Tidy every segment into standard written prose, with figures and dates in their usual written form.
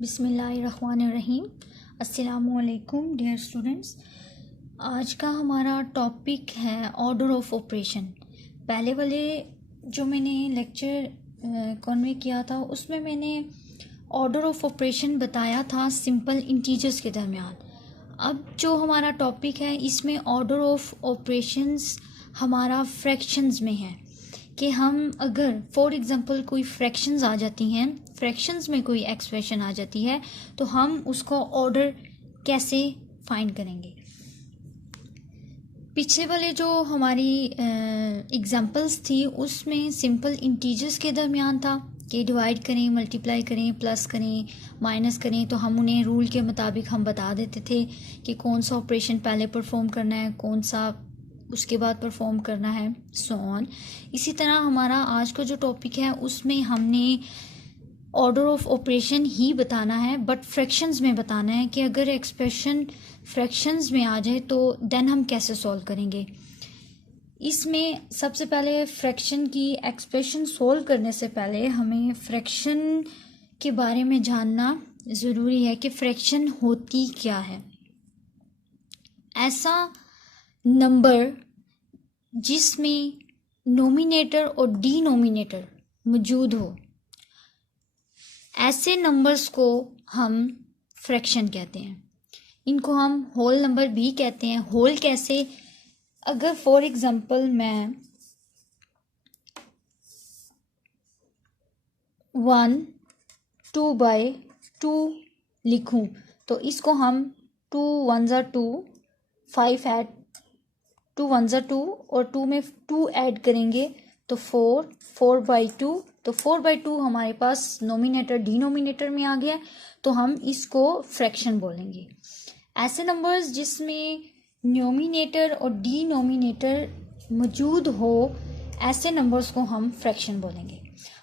बिस्मिल्लाहिर्रहमानिर्रहीम। अस्सलामुअलैकुम dear students. आज का हमारा टॉपिक है ऑर्डर ऑफ ऑपरेशन। पहले वाले जो मैंने लेक्चर कॉन्वे किया था उसमें मैंने ऑर्डर ऑफ ऑपरेशन बताया था सिंपल इंटीजर्स के दरमियान। अब जो हमारा टॉपिक है इसमें ऑर्डर ऑफ ऑपरेशंस हमारा फ्रैक्शंस में है कि हम अगर फॉर एग्ज़ाम्पल कोई फ्रैक्शंस आ जाती हैं, फ्रैक्शंस में कोई एक्सप्रेशन आ जाती है तो हम उसको ऑर्डर कैसे फाइंड करेंगे। पिछले वाले जो हमारी एग्जांपल्स थी उसमें सिंपल इंटीजर्स के दरमियान था कि डिवाइड करें, मल्टीप्लाई करें, प्लस करें, माइनस करें, तो हम उन्हें रूल के मुताबिक हम बता देते थे कि कौन सा ऑपरेशन पहले परफॉर्म करना है, कौन सा उसके बाद परफॉर्म करना है, सो ऑन। इसी तरह हमारा आज का जो टॉपिक है उसमें हमने ऑर्डर ऑफ ऑपरेशन ही बताना है, बट फ्रैक्शंस में बताना है कि अगर एक्सप्रेशन फ्रैक्शंस में आ जाए तो देन हम कैसे सॉल्व करेंगे। इसमें सबसे पहले फ्रैक्शन की एक्सप्रेशन सॉल्व करने से पहले हमें फ्रैक्शन के बारे में जानना ज़रूरी है कि फ्रैक्शन होती क्या है। ऐसा नंबर जिसमें नोमिनेटर और डिनोमिनेटर मौजूद हो, ऐसे नंबर्स को हम फ्रैक्शन कहते हैं। इनको हम होल नंबर भी कहते हैं। होल कैसे? अगर फॉर एग्जांपल मैं 1 2/2 लिखूं तो इसको हम 2 1 2 5 ऐड 2 1 2 और 2 में 2 ऐड करेंगे तो 4/2। तो 4/2 हमारे पास नोमिनेटर डिनोमिनेटर में आ गया, तो हम इसको फ्रैक्शन बोलेंगे। ऐसे नंबर्स जिसमें नोमिनेटर और डिनोमिनेटर मौजूद हो, ऐसे नंबर्स को हम फ्रैक्शन बोलेंगे।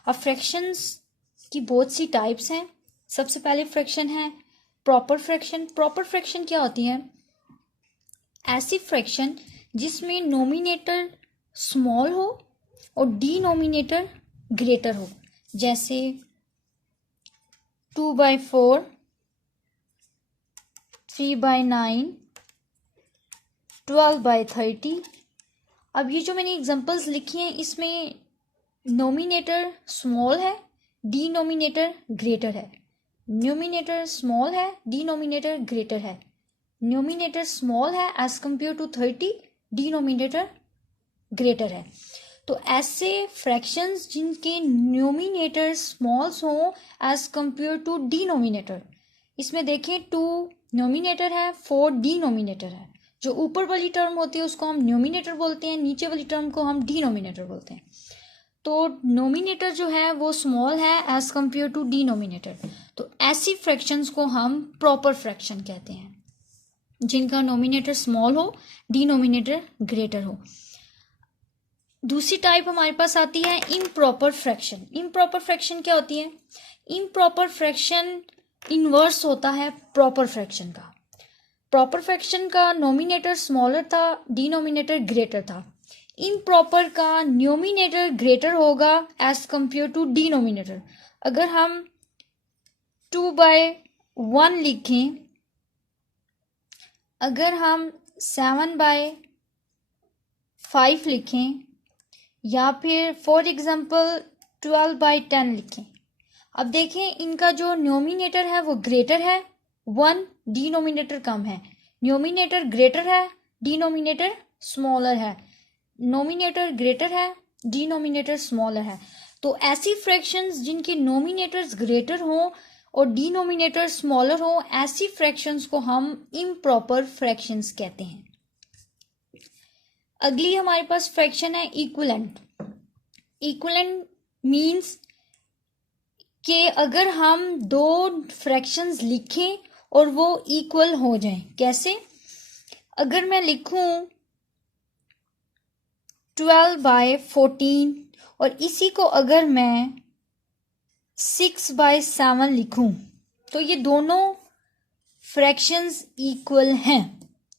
अब फ्रैक्शंस की बहुत सी टाइप्स हैं। सबसे पहले फ्रैक्शन है प्रॉपर फ्रैक्शन। प्रॉपर फ्रैक्शन क्या होती है? ऐसी फ्रैक्शन जिसमें नोमिनेटर स्मॉल हो और डिनोमिनेटर ग्रेटर हो, जैसे 2/4, 3/9, 12/30। अब ये जो मैंने एग्जांपल्स लिखी हैं इसमें नोमिनेटर स्मॉल है, डिनोमिनेटर ग्रेटर है। न्यूमिनेटर स्मॉल है, डिनोमिनेटर ग्रेटर है। न्यूमिनेटर स्मॉल है as compare to 30, denominator greater है। तो ऐसे फ्रैक्शंस जिनके न्यूमिनेटर स्मॉल्स हों एज कंपेयर टू डिनोमिनेटर, इसमें देखें 2 नोमिनेटर है, 4 डिनोमिनेटर है। जो ऊपर वाली टर्म होती है उसको हम न्यूमिनेटर बोलते हैं, नीचे वाली टर्म को हम डिनोमिनेटर बोलते हैं। तो नोमिनेटर जो है वो स्मॉल है एज कंपेयर टू डिनोमिनेटर, तो ऐसी फ्रैक्शंस को हम प्रॉपर फ्रैक्शन कहते हैं जिनका नोमिनेटर स्मॉल हो, डिनोमिनेटर ग्रेटर हो। दूसरी टाइप हमारे पास आती है इम्प्रॉपर फ्रैक्शन। इम्प्रॉपर फ्रैक्शन क्या होती है? इम्प्रॉपर फ्रैक्शन इनवर्स होता है प्रॉपर फ्रैक्शन का। प्रॉपर फ्रैक्शन का नोमिनेटर स्मॉलर था, डिनोमिनेटर ग्रेटर था। इम्प्रॉपर का न्यूमिनेटर ग्रेटर होगा एज कंपेयर टू डिनोमिनेटर। अगर हम 2/1 लिखें, अगर हम 7/5 लिखें, या फिर फॉर एग्जांपल 12/10 लिखें, अब देखें इनका जो न्यूमिनेटर है वो ग्रेटर है, 1, डिनोमिनेटर कम है। न्यूमिनेटर ग्रेटर है, डिनोमिनेटर स्मॉलर है। नोमिनेटर ग्रेटर है, डिनोमिनेटर स्मॉलर है। तो ऐसी फ्रैक्शंस जिनके नोमिनेटर्स ग्रेटर हों और डिनोमिनेटर स्मॉलर हो, ऐसी फ्रैक्शंस को हम इम्प्रॉपर फ्रैक्शंस कहते हैं। अगली हमारे पास फ्रैक्शन है इक्विवेलेंट। इक्विवेलेंट मींस कि अगर हम दो फ्रैक्शंस लिखें और वो इक्वल हो जाएं। कैसे? अगर मैं लिखूं 12/14 और इसी को अगर मैं 6/7 लिखूं तो ये दोनों फ्रैक्शंस इक्वल हैं।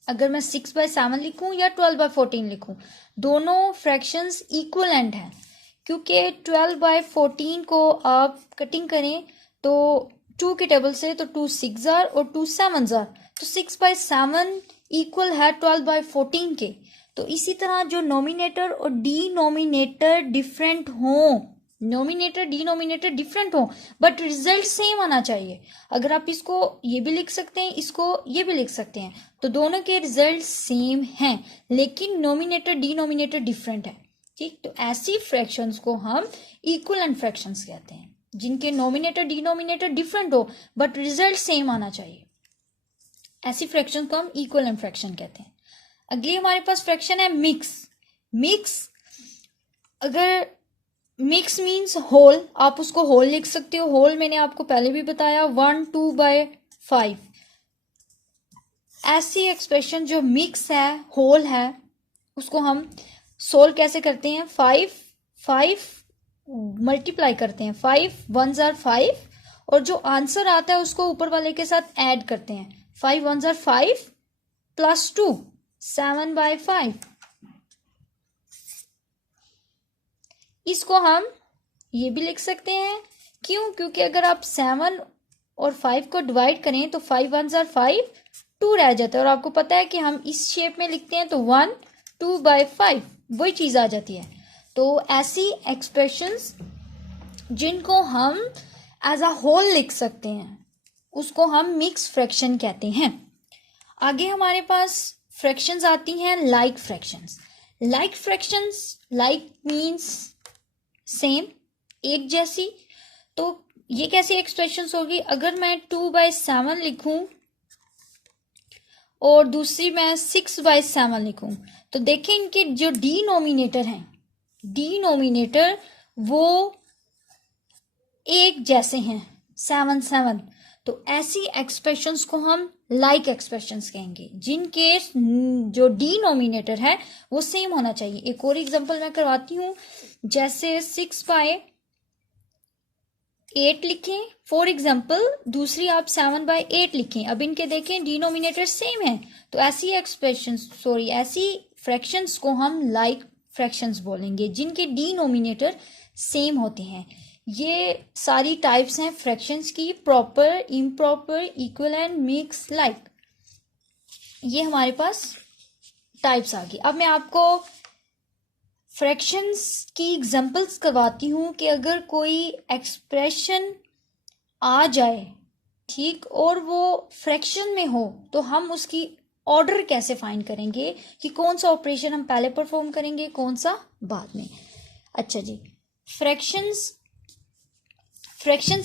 अगर मैं 6/7 लिखूं या 12/14 लिखूं, दोनों फ्रैक्शंस इक्वलेंट हैं, क्योंकि 12/14 को आप कटिंग करें तो 2 के टेबल से, तो 2 6 जार और 2 7 जार, तो 6/7 इक्वल है 12/14 के। तो इसी तरह जो नोमिनेटर और डिनोमिनेटर डिफरेंट हो, नोमिनेटर डिनोमिनेटर डिफरेंट हो बट रिजल्ट सेम आना चाहिए। अगर आप इसको ये भी लिख सकते हैं, इसको ये भी लिख सकते हैं, तो दोनों के रिजल्ट सेम हैं लेकिन नोमिनेटर डिनोमिनेटर डिफरेंट है। ठीक, तो ऐसी फ्रैक्शंस को हम इक्विवेलेंट फ्रैक्शंस कहते हैं, जिनके नोमिनेटर डिनोमिनेटर डिफरेंट हो बट रिजल्ट सेम आना चाहिए। ऐसी फ्रैक्शन को हम इक्विवेलेंट फ्रैक्शन कहते हैं। अगली हमारे पास फ्रैक्शन है मिक्स। मिक्स, अगर मिक्स मीन्स होल, आप उसको होल लिख सकते हो। होल मैंने आपको पहले भी बताया 1 2/5। ऐसी एक्सप्रेशन जो मिक्स है, होल है, उसको हम सोल्व कैसे करते हैं? 5 मल्टीप्लाई करते हैं, 5 1s are 5 और जो आंसर आता है उसको ऊपर वाले के साथ ऐड करते हैं। 5 1s are 5 प्लस 2 7/5। इसको हम ये भी लिख सकते हैं, क्यों? क्योंकि अगर आप 7 और 5 को डिवाइड करें तो 5 1s are 5, 2 रह जाता है, और आपको पता है कि हम इस शेप में लिखते हैं तो 1 2/5 वही चीज आ जाती है। तो ऐसी एक्सप्रेशंस जिनको हम एज अ होल लिख सकते हैं उसको हम मिक्स फ्रैक्शन कहते हैं। आगे हमारे पास फ्रैक्शंस आती हैं like fractions. Like fractions, like means same, एक जैसी। तो ये कैसी एक्सप्रेशंस होगी? अगर मैं 2/7 लिखूं और दूसरी मैं 6/7 लिखूं, तो देखें इनके जो डिनोमिनेटर हैं, डिनोमिनेटर वो एक जैसे हैं, 7 7। तो ऐसी एक्सप्रेशंस को हम लाइक एक्सप्रेशंस कहेंगे, जिनके जो डिनोमिनेटर है वो सेम होना चाहिए। एक और एग्जांपल मैं करवाती हूँ, जैसे 6/8 लिखें फॉर एग्जाम्पल, दूसरी आप 7/8 लिखें। अब इनके देखें डिनोमिनेटर सेम है, तो ऐसी एक्सप्रेशंस, ऐसी फ्रैक्शंस को हम लाइक फ्रैक्शंस बोलेंगे, जिनके डिनोमिनेटर सेम होते हैं। ये सारी टाइप्स हैं फ्रैक्शंस की, proper, improper, equivalent, mix, like. ये हमारे पास टाइप्स आ गई। अब मैं आपको फ्रैक्शंस की एग्जांपल्स करवाती हूँ कि अगर कोई एक्सप्रेशन आ जाए, ठीक, और वो फ्रैक्शन में हो, तो हम उसकी ऑर्डर कैसे फाइंड करेंगे कि कौन सा ऑपरेशन हम पहले परफॉर्म करेंगे, कौन सा बाद में। अच्छा जी, फ्रैक्शंस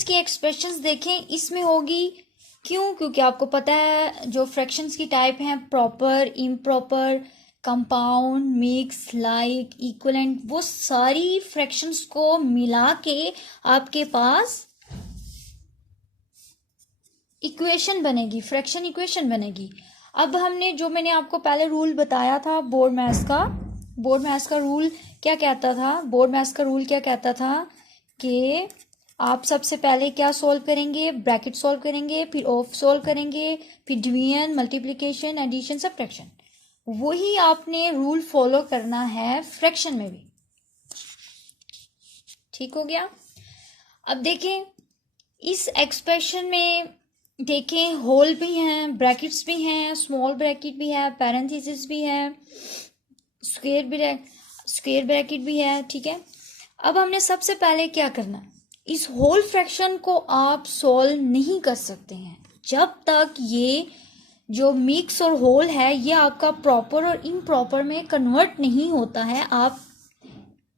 की एक्सप्रेशंस देखें, इसमें होगी, क्यों? क्योंकि आपको पता है जो फ्रैक्शंस की टाइप हैं, proper, improper, compound, mix, like, equivalent, वो सारी फ्रैक्शंस को मिला के आपके पास इक्वेशन बनेगी, फ्रैक्शन इक्वेशन बनेगी। अब हमने जो मैंने आपको पहले रूल बताया था बोर्ड मैथ्स का रूल क्या कहता था? बोर्ड मैथ्स का रूल क्या कहता था कि आप सबसे पहले क्या सॉल्व करेंगे? ब्रैकेट सॉल्व करेंगे, फिर ऑफ सॉल्व करेंगे, फिर डिवीजन, मल्टीप्लिकेशन, एडिशन, सब्ट्रैक्शन। वही आपने रूल फॉलो करना है फ्रैक्शन में भी। ठीक हो गया? अब देखें इस एक्सप्रेशन में, देखें होल भी हैं, ब्रैकेट्स भी हैं, स्मॉल ब्रैकेट भी है, पैरेंथेसिस भी है, स्क्वायर ब्रैकेट भी है। ठीक है, अब हमने सबसे पहले क्या करना है, इस होल फ्रैक्शन को आप सॉल्व नहीं कर सकते हैं जब तक ये जो मिक्स और होल है ये आपका प्रॉपर और इम्प्रॉपर में कन्वर्ट नहीं होता है। आप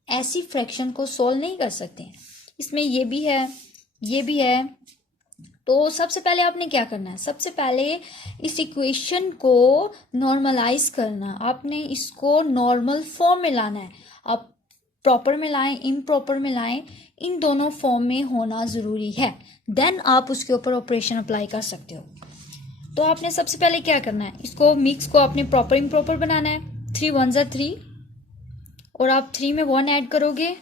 ऐसी फ्रैक्शन को सॉल्व नहीं कर सकते हैं। इसमें ये भी है, ये भी है। तो सबसे पहले आपने क्या करना है? सबसे पहले इस इक्वेशन को नॉर्मलाइज करना, आपने इसको नॉर्मल फॉर्म में लाना है। आप प्रॉपर में लाएं, इम्प्रॉपर में लाएं, इन दोनों फॉर्म में होना ज़रूरी है, देन आप उसके ऊपर ऑपरेशन अप्लाई कर सकते हो। तो आपने सबसे पहले क्या करना है, इसको मिक्स को आपने प्रॉपर इम्प्रॉपर बनाना है। 3 1s are 3 और आप 3 में 1 ऐड करोगे,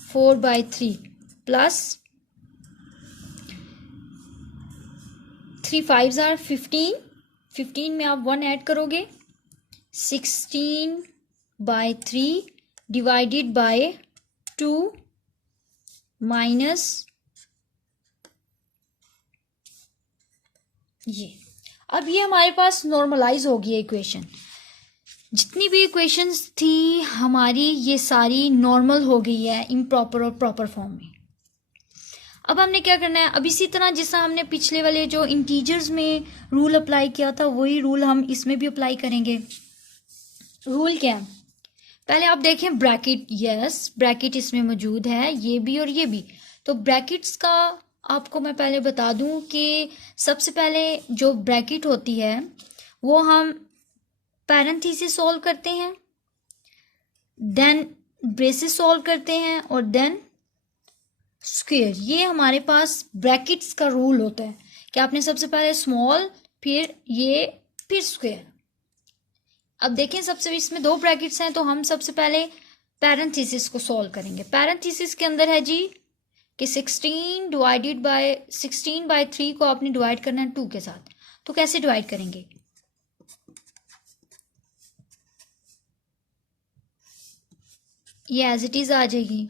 4/3 प्लस 3 5s are 15, 15 में आप 1 ऐड करोगे, 16/3 डिवाइडेड बाय 2 माइनस ये अब ये हमारे पास नॉर्मलाइज हो गई इक्वेशन। जितनी भी इक्वेशंस थी हमारी ये सारी नॉर्मल हो गई है इम्प्रॉपर और प्रॉपर फॉर्म में। अब हमने क्या करना है, अब इसी तरह जिस तरह हमने पिछले वाले जो इंटीजर्स में रूल अप्लाई किया था वही रूल हम इसमें भी अप्लाई करेंगे। रूल क्या है, पहले आप देखें ब्रैकेट, यस ब्रैकेट इसमें मौजूद है, ये भी और ये भी। तो ब्रैकेट्स का आपको मैं पहले बता दूं कि सबसे पहले जो ब्रैकेट होती है वो हम पैरेंथेसिस सॉल्व करते हैं, देन ब्रेसेस सॉल्व करते हैं और देन स्क्वायर। ये हमारे पास ब्रैकेट्स का रूल होता है कि आपने सबसे पहले स्मॉल फिर ये फिर स्क्वायर। अब देखें सबसे इसमें दो ब्रैकेट्स हैं तो हम सबसे पहले पैरेंथेसिस को सॉल्व करेंगे। पैरेंथेसिस के अंदर है जी कि 16/3 को आपने डिवाइड करना है 2 के साथ। तो कैसे डिवाइड करेंगे, ये एज इट इज आ जाएगी।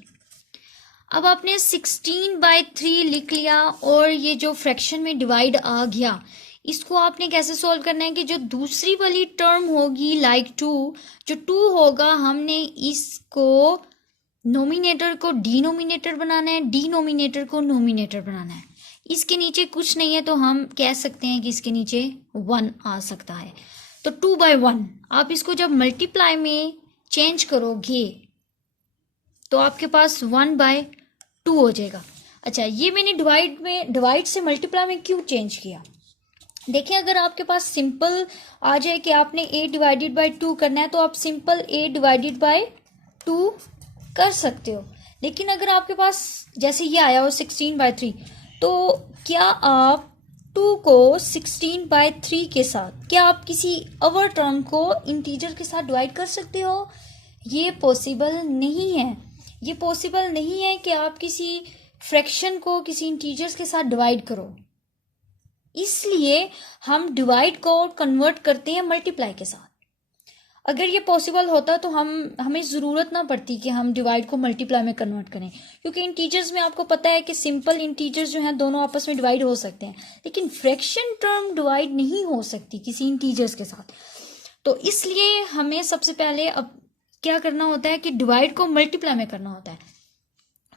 अब आपने 16/3 लिख लिया और ये जो फ्रैक्शन में डिवाइड आ गया, इसको आपने कैसे सॉल्व करना है कि जो दूसरी वाली टर्म होगी लाइक 2, जो 2 होगा हमने इसको नोमिनेटर को डिनोमिनेटर बनाना है, डिनोमिनेटर को नोमिनेटर बनाना है। इसके नीचे कुछ नहीं है तो हम कह सकते हैं कि इसके नीचे 1 आ सकता है। तो 2/1 आप इसको जब मल्टीप्लाई में चेंज करोगे तो आपके पास 1/2 हो जाएगा। अच्छा, ये मैंने डिवाइड से मल्टीप्लाई में क्यों चेंज किया, देखिए अगर आपके पास सिंपल आ जाए कि आपने a/2 करना है तो आप सिंपल a/2 कर सकते हो। लेकिन अगर आपके पास जैसे ये आया हो 16/3, तो क्या आप 2 को 16/3 के साथ, क्या आप किसी अवर टर्म को इंटीजर के साथ डिवाइड कर सकते हो? ये पॉसिबल नहीं है। ये पॉसिबल नहीं है कि आप किसी फ्रैक्शन को किसी इंटीजर्स के साथ डिवाइड करो, इसलिए हम डिवाइड को कन्वर्ट करते हैं मल्टीप्लाई के साथ। अगर ये पॉसिबल होता तो हमें ज़रूरत ना पड़ती कि हम डिवाइड को मल्टीप्लाई में कन्वर्ट करें, क्योंकि इंटीजर्स में आपको पता है कि सिंपल इंटीजर्स जो हैं दोनों आपस में डिवाइड हो सकते हैं, लेकिन फ्रैक्शन टर्म डिवाइड नहीं हो सकती किसी इंटीजर्स के साथ। तो इसलिए हमें सबसे पहले अब क्या करना होता है कि डिवाइड को मल्टीप्लाई में करना होता है।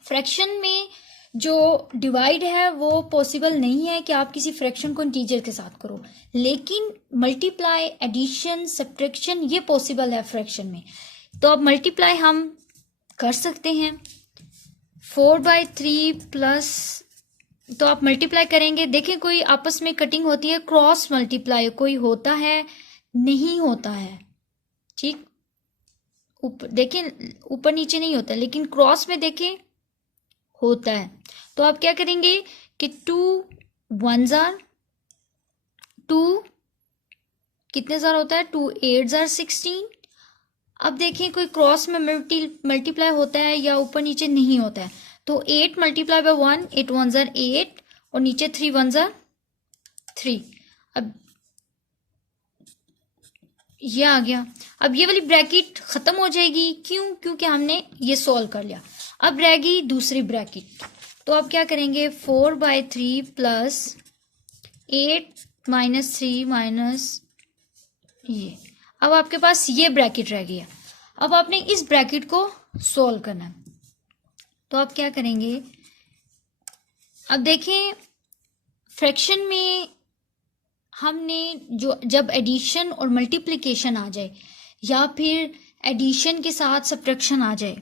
फ्रैक्शन में जो डिवाइड है वो पॉसिबल नहीं है कि आप किसी फ्रैक्शन को इंटीजर के साथ करो, लेकिन मल्टीप्लाई, एडिशन, सब्ट्रैक्शन ये पॉसिबल है फ्रैक्शन में। तो अब मल्टीप्लाई हम कर सकते हैं 4/3 प्लस, तो आप मल्टीप्लाई करेंगे, देखें कोई आपस में कटिंग होती है, क्रॉस मल्टीप्लाई कोई होता है नहीं होता है, ठीक, ऊपर देखें ऊपर नीचे नहीं होता, लेकिन क्रॉस में देखें होता है। तो आप क्या करेंगे कि 2 1 जार 2 कितने जार होता है, 2 8 जार 16। अब देखें कोई क्रॉस में मल्टीप्लाई होता है या ऊपर नीचे नहीं होता है, तो 8 मल्टीप्लाई बाय 1, 8 1 जार 8 और नीचे 3 1 जार 3। अब ये आ गया। अब ये वाली ब्रैकेट खत्म हो जाएगी, क्यों, क्योंकि हमने ये सॉल्व कर लिया। अब रहेगी दूसरी ब्रैकेट, तो आप क्या करेंगे 4/3 प्लस 8 माइनस 3 माइनस ये। अब आपके पास ये ब्रैकेट रह गया। अब आपने इस ब्रैकेट को सॉल्व करना है, तो आप क्या करेंगे, अब देखें फ्रैक्शन में हमने जो जब एडिशन और मल्टीप्लिकेशन आ जाए या फिर एडिशन के साथ सब्ट्रैक्शन आ जाए,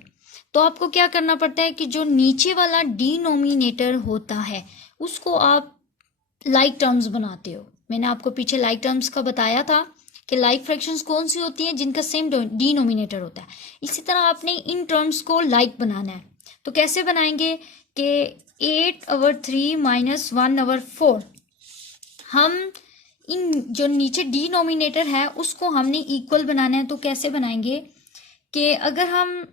तो आपको क्या करना पड़ता है कि जो नीचे वाला डिनोमिनेटर होता है उसको आप लाइक टर्म्स बनाते हो। मैंने आपको पीछे लाइक टर्म्स का बताया था कि लाइक फ्रैक्शंस कौन सी होती हैं, जिनका सेम डिनोमिनेटर होता है। इसी तरह आपने इन टर्म्स को लाइक बनाना है। तो कैसे बनाएंगे कि 8/3 माइनस 1/4, हम इन जो नीचे डिनोमिनेटर है उसको हमने इक्वल बनाना है। तो कैसे बनाएंगे कि अगर हम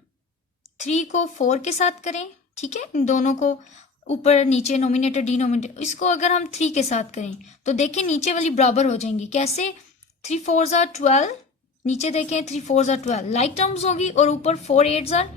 3 को 4 के साथ करें, ठीक है, इन दोनों को ऊपर नीचे नोमिनेटर डिनोमिनेटर, इसको अगर हम 3 के साथ करें तो देखें नीचे वाली बराबर हो जाएंगी। कैसे, 3 4 जार 12, नीचे देखें 3 4 जार 12 लाइक टर्म्स होगी, और ऊपर 4 8 जार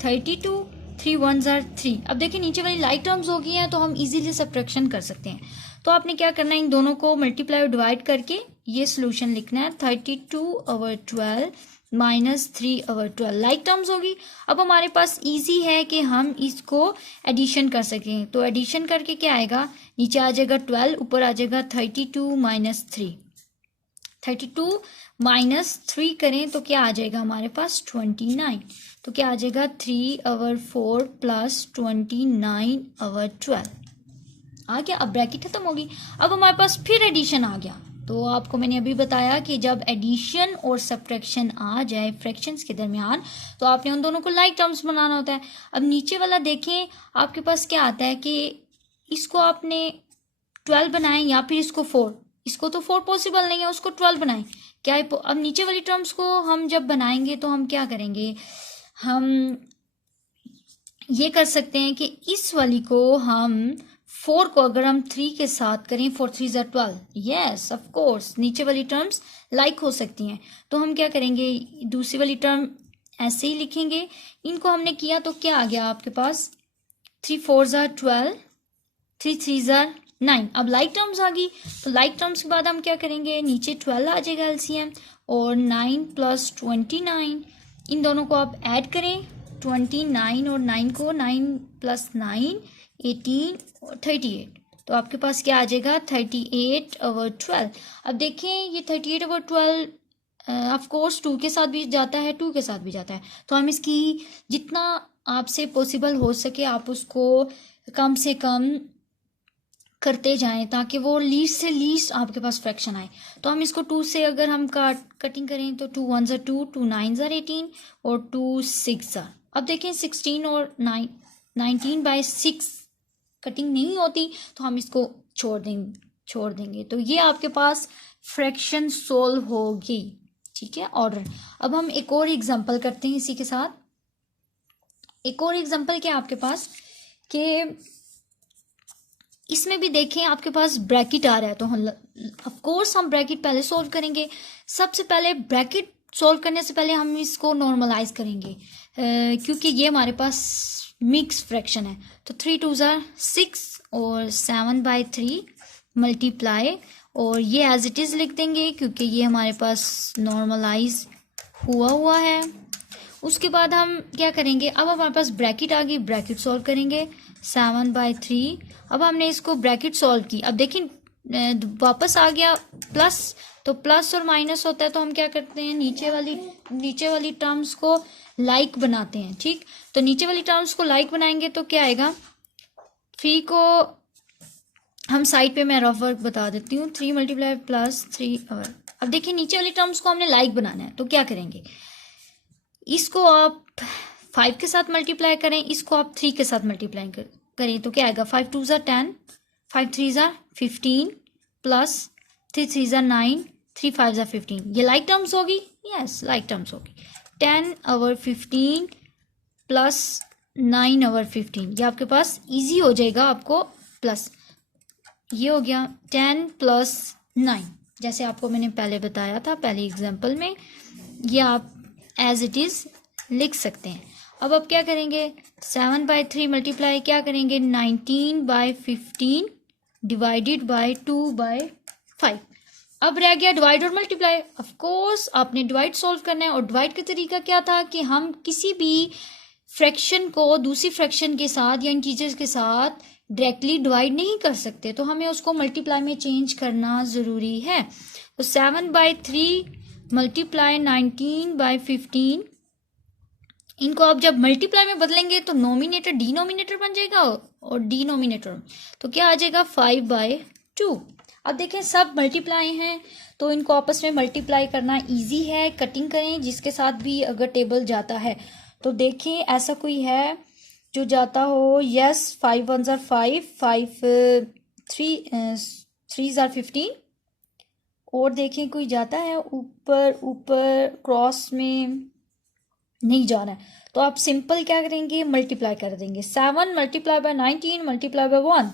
32, 3 1s are 3। अब देखिए नीचे वाली लाइक टर्म्स हो गई हैं तो हम इजीली सब्ट्रैक्शन कर सकते हैं। तो आपने क्या करना है, इन दोनों को मल्टीप्लाई और डिवाइड करके ये सोल्यूशन लिखना है। 32/12 माइनस 3/12 लाइक टर्म्स होगी। अब हमारे पास इजी है कि हम इसको एडिशन कर सकें। तो एडिशन करके क्या आएगा, नीचे आ जाएगा 12, ऊपर आ जाएगा 32 माइनस 3। 32 माइनस 3 करें तो क्या आ जाएगा हमारे पास 29। तो क्या आ जाएगा 3/4 प्लस 29/12 आ गया। अब ब्रैकेट खत्म होगी। अब हमारे पास फिर एडिशन आ गया। तो आपको मैंने अभी बताया कि जब एडिशन और सब्ट्रैक्शन आ जाए फ्रैक्शंस के दरमियान तो आपने उन दोनों को लाइक टर्म्स बनाना होता है। अब नीचे वाला देखें, आपके पास क्या आता है कि इसको आपने 12 बनाएं या फिर इसको 4, इसको तो 4 पॉसिबल नहीं है, उसको 12 बनाएं। क्या है, अब नीचे वाली टर्म्स को हम जब बनाएंगे तो हम क्या करेंगे, हम ये कर सकते हैं कि इस वाली को हम 4 को अगर हम 3 के साथ करें, 4 3s are 12, yes of course नीचे वाली टर्म्स लाइक हो सकती हैं। तो हम क्या करेंगे, दूसरी वाली टर्म ऐसे ही लिखेंगे। इनको हमने किया तो क्या आ गया आपके पास, 3 4s are 12, 3 3s are 9। अब लाइक टर्म्स आ गई। तो लाइक टर्म्स के बाद हम क्या करेंगे, नीचे 12 आ जाएगा एलसीएम और 9 प्लस 29, इन दोनों को आप ऐड करें 29 और 9 को, 9 प्लस 9 18 और 38। तो आपके पास क्या आ जाएगा 38/12। अब देखें ये 38/12 ऑफ कोर्स 2 के साथ भी जाता है, 2 के साथ भी जाता है। तो हम इसकी जितना आपसे पॉसिबल हो सके आप उसको कम से कम करते जाएं ताकि वो लीस्ट से लीस्ट आपके पास फ्रैक्शन आए। तो हम इसको 2 से अगर हम कटिंग करें तो 2 1s are 2, 2 9s are 18 और 2 6s are। अब देखें 16 और 19/6 कटिंग नहीं होती तो हम इसको छोड़ देंगे। तो ये आपके पास फ्रैक्शन सोल्व होगी, ठीक है, ऑर्डर। अब हम एक और एग्जांपल करते हैं इसी के साथ। एक और एग्जांपल क्या आपके पास कि इसमें भी देखें आपके पास ब्रैकेट आ रहा है तो ऑफ कोर्स हम ब्रैकेट पहले सॉल्व करेंगे। सबसे पहले ब्रैकेट सॉल्व करने से पहले हम इसको नॉर्मलाइज करेंगे क्योंकि ये हमारे पास मिक्स फ्रैक्शन है। तो 3 2s are 6 और 7/3 मल्टीप्लाई, और ये एज इट इज़ लिख देंगे क्योंकि ये हमारे पास नॉर्मलाइज हुआ है। उसके बाद हम क्या करेंगे, अब हमारे पास ब्रैकेट आ गई, ब्रैकेट सॉल्व करेंगे 7/3। अब हमने इसको ब्रैकेट सॉल्व की। अब देखें वापस आ गया प्लस, तो प्लस और माइनस होता है तो हम क्या करते हैं, नीचे वाली टर्म्स को लाइक बनाते हैं, ठीक। तो नीचे वाली टर्म्स को लाइक बनाएंगे तो क्या आएगा, 3 को हम साइड पे मैं रफ वर्क बता देती हूँ, 3 मल्टीप्लाई प्लस 3 और अब देखिए नीचे वाली टर्म्स को हमने लाइक बनाना है तो क्या करेंगे, इसको आप 5 के साथ मल्टीप्लाई करें, इसको आप 3 के साथ मल्टीप्लाई करें तो क्या आएगा, 5 2s are 10, 5 3s are 15 plus 3 3s are 9, 3 5s are 15। ये लाइक टर्म्स होगी, यस लाइक टर्म्स होगी। 10/15 प्लस 9/15, ये आपके पास इजी हो जाएगा आपको, प्लस ये हो गया 10 प्लस 9, जैसे आपको मैंने पहले बताया था पहले एग्जाम्पल में, ये आप एज इट इज़ लिख सकते हैं। अब आप क्या करेंगे, 7/3 मल्टीप्लाई क्या करेंगे 19/15 डिवाइडेड बाय 2/5। अब रह गया डिवाइड और मल्टीप्लाई। ऑफ कोर्स आपने डिवाइड सॉल्व करना है, और डिवाइड का तरीका क्या था कि हम किसी भी फ्रैक्शन को दूसरी फ्रैक्शन के साथ या इंटीजर्स के साथ डायरेक्टली डिवाइड नहीं कर सकते, तो हमें उसको मल्टीप्लाई में चेंज करना ज़रूरी है। तो 7/3 मल्टीप्लाई 19/15, इनको आप जब मल्टीप्लाई में बदलेंगे तो नोमिनेटर डिनोमिनेटर बन जाएगा और डिनोमिनेटर तो क्या आ जाएगा 5/2। अब देखें सब मल्टीप्लाई हैं तो इनको आपस में मल्टीप्लाई करना इजी है। कटिंग करें जिसके साथ भी अगर टेबल जाता है तो देखें ऐसा कोई है जो जाता हो, yes 5 1s are 5, 5 3s are 15, और देखें कोई जाता है ऊपर क्रॉस में नहीं जा रहा है तो आप सिंपल क्या करेंगे, मल्टीप्लाई कर देंगे। 7 multiply by 19 multiply by 1,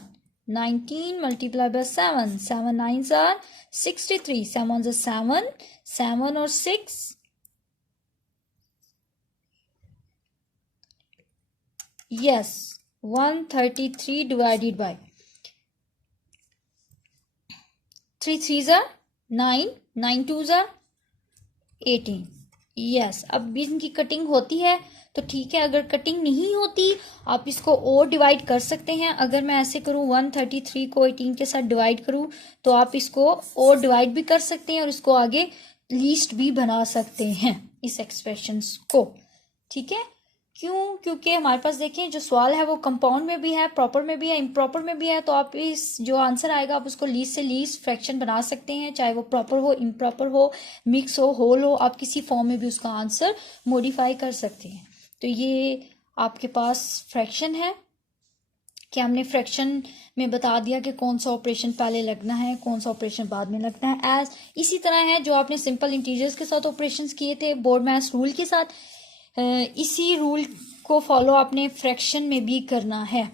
19 multiply by 7, 7 9s are 63, 7 1s are 7, 7 और 6 यस 133 डिवाइडेड बाय 3 3 9 9 2 18। यस अब भी इनकी कटिंग होती है तो ठीक है, अगर कटिंग नहीं होती आप इसको और डिवाइड कर सकते हैं। अगर मैं ऐसे करूँ 133 को 18 के साथ डिवाइड करूँ तो आप इसको और डिवाइड भी कर सकते हैं और इसको आगे लीस्ट भी बना सकते हैं इस एक्सप्रेशंस को। ठीक है, क्यों? क्योंकि हमारे पास देखें जो सवाल है वो कंपाउंड में भी है, प्रॉपर में भी है, इम्प्रॉपर में भी है। तो आप इस जो आंसर आएगा आप उसको लीस्ट से लीस्ट फ्रैक्शन बना सकते हैं, चाहे वो प्रॉपर हो, इम्प्रॉपर हो, मिक्स हो, होल हो, आप किसी फॉर्म में भी उसका आंसर मॉडिफाई कर सकते हैं। तो ये आपके पास फ्रैक्शन है कि हमने फ्रैक्शन में बता दिया कि कौन सा ऑपरेशन पहले लगना है, कौन सा ऑपरेशन बाद में लगना है। एज इसी तरह है जो आपने सिंपल इंटीजर्स के साथ ऑपरेशंस किए थे बोर्ड मैथ्स रूल के साथ, इसी रूल को फॉलो आपने फ्रैक्शन में भी करना है।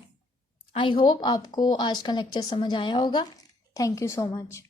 आई होप आपको आज का लेक्चर समझ आया होगा। Thank you so much.